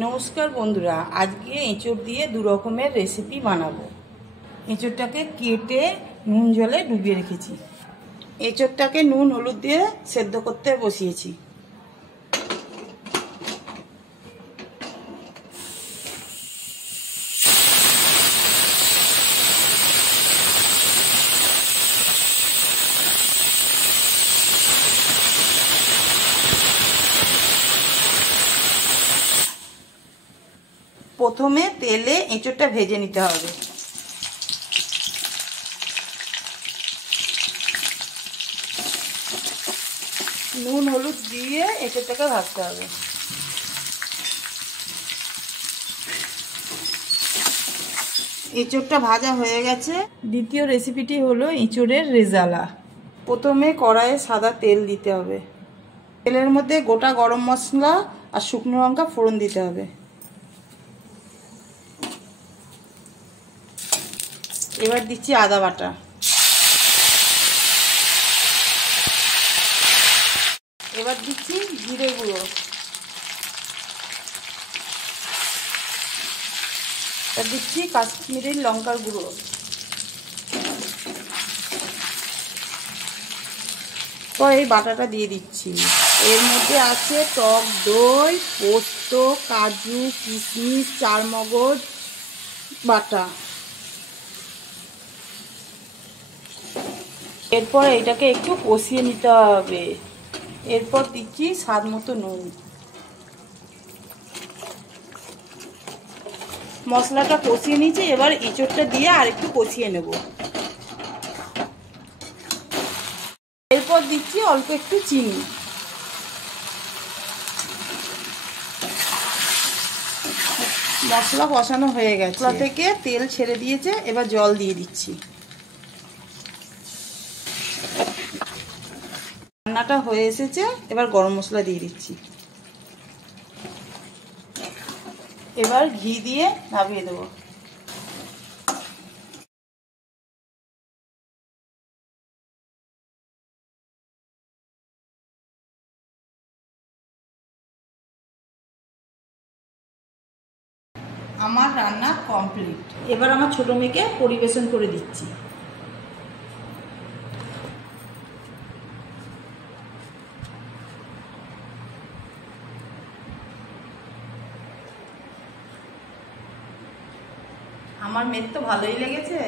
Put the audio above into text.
নমস্কার বন্ধুরা, আজকে এঁচোড় দিয়ে দু রকমের রেসিপি বানাবো। এঁচোড়টাকে কেটে নুন জলে ডুবিয়ে রেখেছি। এঁচোড়টাকে নুন হলুদ দিয়ে সেদ্ধ করতে বসিয়েছি। প্রথমে তেলে এঁচোড়টা ভেজে নিতে হবে। নুন হলুদ দিয়ে এঁচোড়টাকে ভাজতে হবে। এঁচোড়টা ভাজা হয়ে গেছে। দ্বিতীয় রেসিপিটি হলো এঁচোড়ের রেজালা। প্রথমে কড়াইয়ে সাদা তেল দিতে হবে। তেলের মধ্যে গোটা গরম মশলা আর শুকনো লঙ্কা ফোড়ন দিতে হবে। এবার দিচ্ছি আদা বাটা, এবার দিচ্ছি জিরে গুঁড়ো, এবার দিচ্ছি কাশ্মীরি লঙ্কার গুঁড়ো, তো এই বাটাটা দিয়ে দিচ্ছি। এর মধ্যে আছে টক দই, পোস্ত, কাজু, কিশমিশ, চারমগজ বাটা। এরপর এটাকে একটু কষিয়ে নিতে হবে। এরপর দিচ্ছি স্বাদ মতো নুন। মশলাটা কষিয়ে নিয়েছি, এবার এঁচোড়টা দিয়ে আর একটু কষিয়ে নেব। এরপর দিচ্ছি অল্প একটু চিনি। মশলা কষানো হয়ে গেছে, মশলা থেকে তেল ছেড়ে দিয়েছে, এবার জল দিয়ে দিচ্ছি। রান্নাটা হয়ে এসেছে, এবার গরম মশলা দিয়ে দিচ্ছি। এবার ঘি দিয়ে নামিয়ে দেবো। আমার রান্না কমপ্লিট। এবার আমার ছোট মেয়েকে পরিবেশন করে দিচ্ছি। আমার মেয়ের তো ভালোই লেগেছে।